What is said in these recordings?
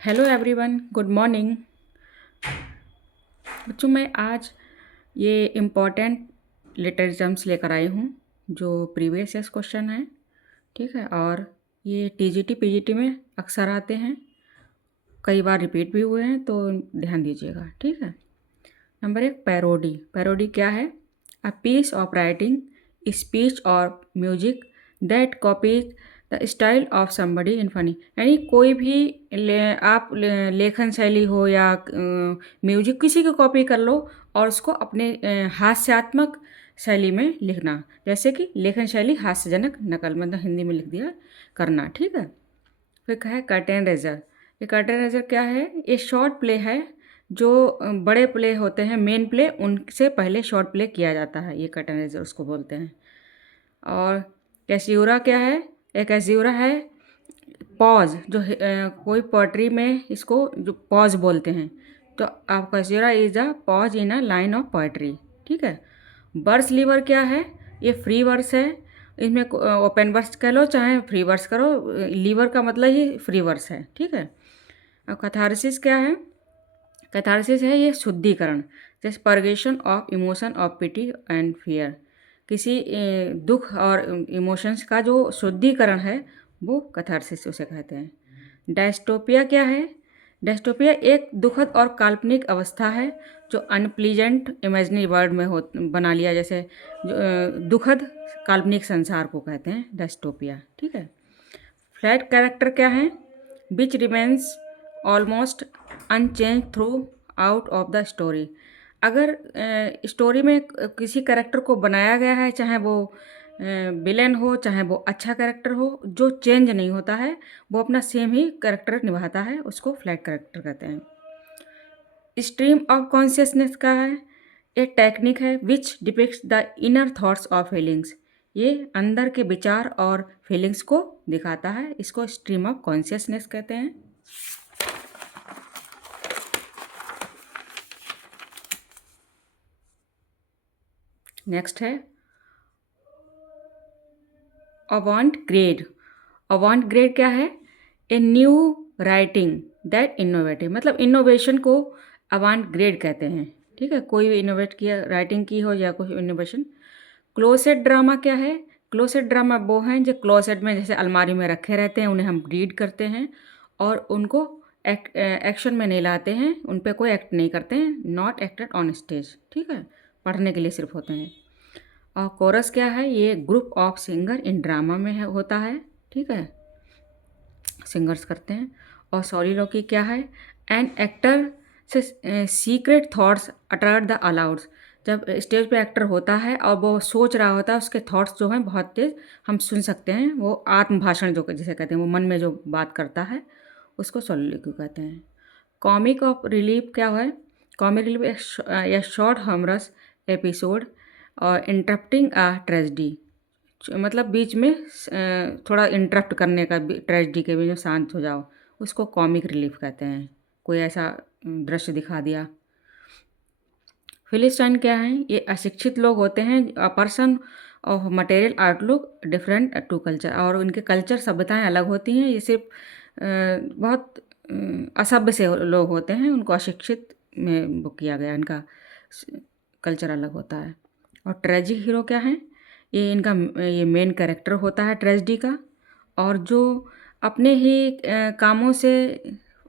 Hello everyone, good morning. बच्चों, मैं आज ये इम्पोर्टेंट लिटरेचर्स लेकर आई हूँ जो प्रीवियस ईयर्स क्वेश्चन है। ठीक है, और ये टीजीटी पीजीटी में अक्सर आते हैं, कई बार रिपीट भी हुए हैं, तो ध्यान दीजिएगा। ठीक है। Number 1, parody. पैरोडी क्या है? A piece of writing, speech और music that copies the style of somebody in funny. यानी कोई भी लेखन शैली हो या म्यूजिक, किसी की कॉपी कर लो और उसको अपने हास्यात्मक शैली में लिखना। जैसे कि लेखन शैली हास्यजनक नकल, मतलब हिंदी में लिख दिया करना। ठीक है। फिर कहा है कर्टेन रेजर। ये कर्टेन रेजर क्या है? ये शॉर्ट प्ले है। जो बड़े प्ले होते हैं, मेन प्ले, उनसे पहले शॉर्ट प्ले किया जाता है, ये कर्टेन रेजर उसको बोलते हैं। और कैसियूरा क्या है? एक कैसियूरा है पॉज, जो कोई पोइट्री में इसको जो पॉज बोलते हैं, तो आप caesura is a pause in a line of poetry. ठीक है। वर्स लीवर क्या है? ये फ्री वर्स है। इसमें ओपन वर्स कह लो चाहे फ्री वर्स करो, लीवर का मतलब ही फ्री वर्स है। ठीक है। और कैथारसिस क्या है? कैथारसिस है ये शुद्धिकरण, जैसे purgation of emotion of pity and fear. किसी दुख और इमोशंस का जो शुद्धिकरण है, वो कैथारसिस उसे कहते हैं। डायस्टोपिया क्या है? डायस्टोपिया एक दुखद और काल्पनिक अवस्था है जो अनप्लीजेंट इमेजनरी वर्ल्ड में हो बना लिया, जैसे जो दुखद काल्पनिक संसार को कहते हैं डायस्टोपिया। ठीक है। फ्लैट कैरेक्टर क्या है? Which remains almost unchange throughout of the story. अगर स्टोरी में किसी कैरेक्टर को बनाया गया है, चाहे वो विलेन हो चाहे वो अच्छा कैरेक्टर हो, जो चेंज नहीं होता है, वो अपना सेम ही कैरेक्टर निभाता है, उसको फ्लैट कैरेक्टर कहते हैं। स्ट्रीम ऑफ कॉन्शियसनेस का है? ये टेक्निक है which depicts the inner thoughts of feelings. ये अंदर के विचार और फीलिंग्स को दिखाता है, इसको स्ट्रीम ऑफ कॉन्शियसनेस कहते हैं। नेक्स्ट है अवांट ग्रेड। अवांट ग्रेड क्या है? A new writing that innovative, मतलब इनोवेशन को अवांट ग्रेड कहते हैं। ठीक है। कोई भी इनोवेट किया, राइटिंग की हो या कोई इनोवेशन। क्लोसेट ड्रामा क्या है? क्लोसेट ड्रामा वो हैं जो क्लोसेट में जैसे अलमारी में रखे रहते हैं, उन्हें हम रीड करते हैं और उनको एक्शन में नहीं लाते हैं, उन पर कोई एक्ट नहीं करते हैं। Not acted on stage. ठीक है। पढ़ने के लिए सिर्फ होते हैं। और कोरस क्या है? ये group of singer in drama में होता है। ठीक है। सिंगर्स करते हैं। और सॉलिलोकी क्या है? एन एक्टर से सीक्रेट थॉट्स अटर द अलाउड्स। जब स्टेज पे एक्टर होता है और वो सोच रहा होता है, उसके थॉट्स जो हैं बहुत तेज हम सुन सकते हैं, वो आत्मभाषण जो जिसे कहते हैं, वो मन में जो बात करता है, उसको सॉलिलोकी कहते हैं। कॉमिक ऑफ रिलीफ क्या है? कॉमिक रिलीफ एक शॉर्ट हमरस एपिसोड और इंटरप्टिंग अ ट्रेजिडी, मतलब बीच में थोड़ा इंटरप्ट करने का, ट्रेजिडी के बीच में शांत हो जाओ, उसको कॉमिक रिलीफ कहते हैं। कोई ऐसा दृश्य दिखा दिया। फिलिस्टाइन क्या है? ये अशिक्षित लोग होते हैं, a person of material outlook different to culture, और उनके कल्चर सभ्यताएं अलग होती हैं। ये सिर्फ बहुत असभ्य से लोग होते हैं, उनको अशिक्षित में वो किया गया, इनका कल्चर अलग होता है। और ट्रेजिक हीरो क्या है? ये इनका ये मेन कैरेक्टर होता है ट्रेजिडी का, और जो अपने ही कामों से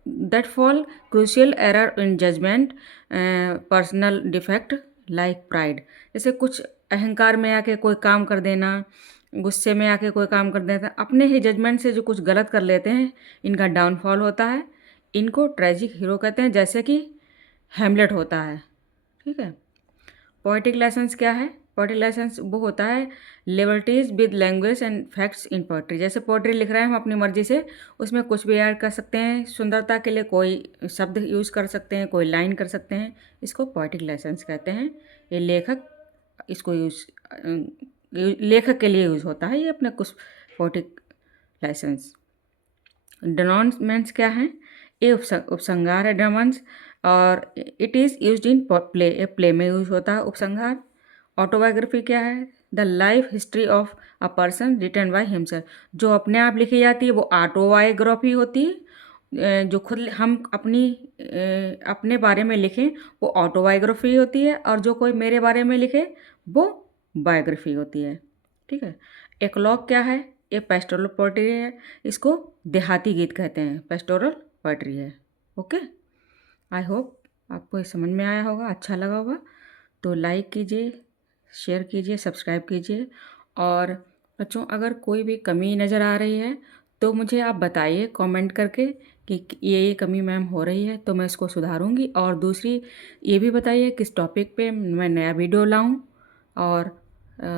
that fall crucial error in judgement, personal defect like pride. जैसे कुछ अहंकार में आके कोई काम कर देना, गुस्से में आके कोई काम कर देता, अपने ही जजमेंट से जो कुछ गलत कर लेते हैं, इनका डाउनफॉल होता है। इनको ट्रेजिक हीरो कहते हैं, जैसे कि हेमलेट होता है। ठीक है। पोएटिक लाइसेंस क्या है? पोएटिक लाइसेंस वो होता है liberties with language and facts in poetry. जैसे पोएट्री लिख रहे हैं हम अपनी मर्जी से, उसमें कुछ भी ऐड कर सकते हैं, सुंदरता के लिए कोई शब्द यूज़ कर सकते हैं, कोई लाइन कर सकते हैं, इसको पोएटिक लाइसेंस कहते हैं। ये लेखक इसको लेखक के लिए यूज़ होता है, ये अपने कुछ पोएटिक लाइसेंस। डेनोन्समेंट्स क्या है? ये उपसंहार है डेनोन्स, और it is used in play, a play में यूज होता है उपसंहार। ऑटोबायोग्राफी क्या है? The life history of a person written by himself. जो अपने आप लिखी जाती है वो ऑटोबायोग्राफी होती है, जो खुद हम अपने बारे में लिखें वो ऑटोबायोग्राफी होती है, और जो कोई मेरे बारे में लिखे वो बायोग्राफी होती है। ठीक है। एकलॉग क्या है? ये पेस्टोरल पोएट्री है, इसको देहाती गीत कहते हैं, पेस्टोरल पोएट्री है। ओके, आई होप आपको ये समझ में आया होगा, अच्छा लगा होगा। तो लाइक कीजिए, शेयर कीजिए, सब्सक्राइब कीजिए। और बच्चों, अगर कोई भी कमी नज़र आ रही है तो मुझे आप बताइए कमेंट करके कि ये कमी मैम हो रही है, तो मैं इसको सुधारूंगी। और दूसरी ये भी बताइए किस टॉपिक पे मैं नया वीडियो लाऊं। और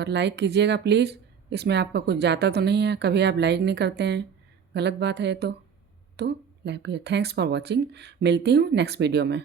लाइक कीजिएगा प्लीज़, इसमें आपका कुछ जाता तो नहीं है, कभी आप लाइक नहीं करते हैं, गलत बात है ये तो लाइक कीजिए। थैंक्स फॉर वॉचिंग, मिलती हूँ नेक्स्ट वीडियो में।